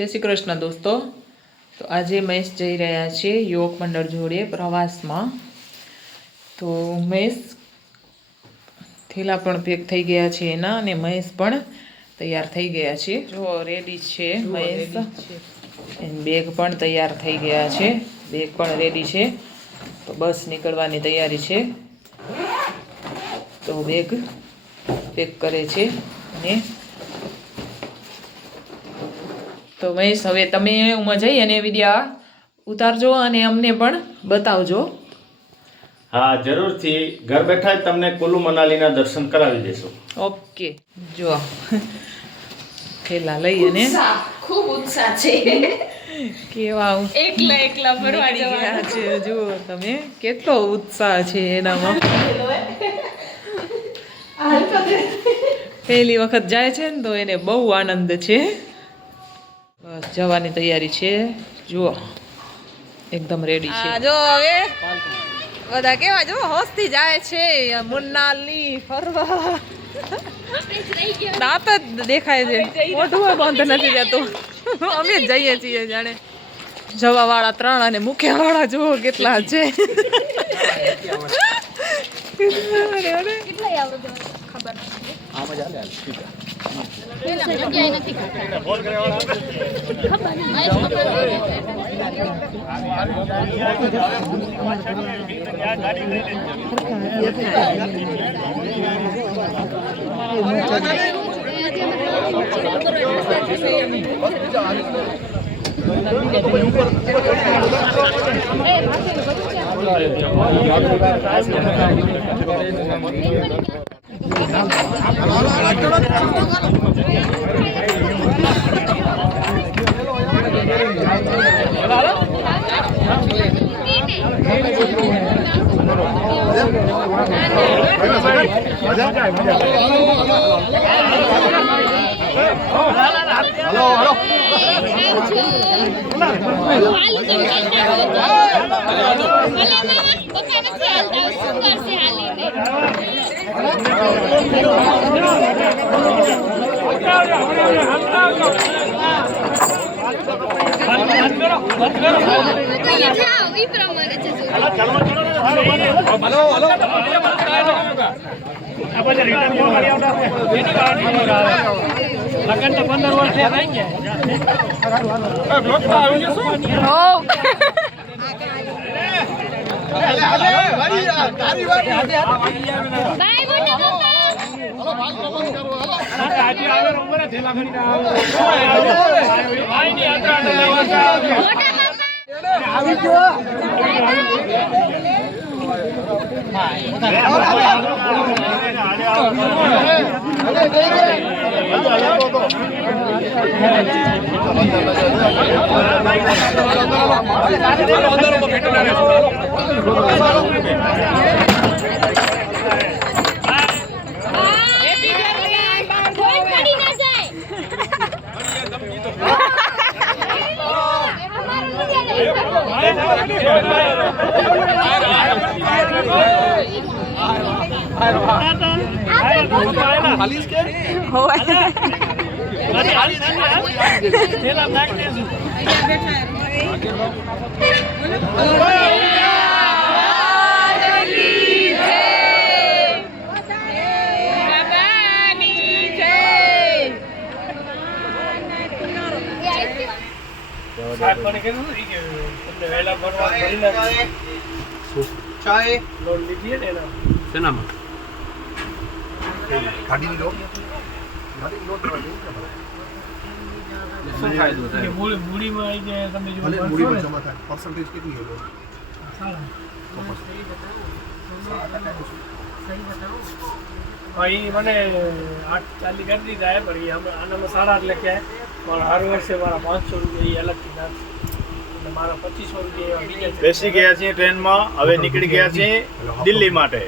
જય શ્રી કૃષ્ણ દોસ્તો. તો આજે મહેશ જઈ રહ્યા છે યોગ મંડળ જોડે પ્રવાસમાં. તો મહેશ થેલા પણ પેક થઈ ગયા છે એના અને મહેશ પણ તૈયાર થઈ ગયા છે. જો રેડી છે મહેશ બેગ પણ તૈયાર થઈ ગયા છે. બેગ પણ રેડી છે. તો બસ નીકળવાની તૈયારી છે. તો બેગ પેક કરે છે. અને તો મહેશ હવે તમે ઉમાં જઈ અને વિડીયા ઉતારજો અને અમને પણ બતાવજો. હા જરૂરથી. ઘર બેઠા જ તમને કુલુ મનાલીના દર્શન કરાવી દેશું. ઓકે જો થેલા લઈ અને ખૂબ ઉત્સાહ છે. કેવા એકલા એકલા ફરવા નીકળી છે. જુઓ તમે કેટલો ઉત્સાહ છે એનામાં. પહેલી વખત જાય છે ને તો એને બહુ આનંદ છે. બસ જવાની તૈયારી છે. જુઓ એકદમ રેડી છે. જો હવે. બધા કેવા જો હોસ્તી જાય છે. મુન્નાલી ફરવા. દાંત જ દેખાય છે. મોઢું બંધ નથી જતું અમે જ જઈએ છીએ જાણે. જવા વાળા ત્રણ અને મુખ્ય વાળા જુઓ કેટલા છે. અરે, અરે. ખબર హలో హలో Thank you. ઈ પ્રમાણે જશું બાય મોટા પપ્પા મોટા పెట్టారు ભલે મને આઠ ચાલી કરી દીધા પણ આનામાં સારા જ લખ્યા. પણ હર વર્ષે મારા પાંચસો રૂપિયા એ અલગથી નાખશે મારા પચીસો રૂપિયા બીજા બેસી ગયા છીએ ટ્રેનમાં હવે નીકળી ગયા છીએ દિલ્હી માટે.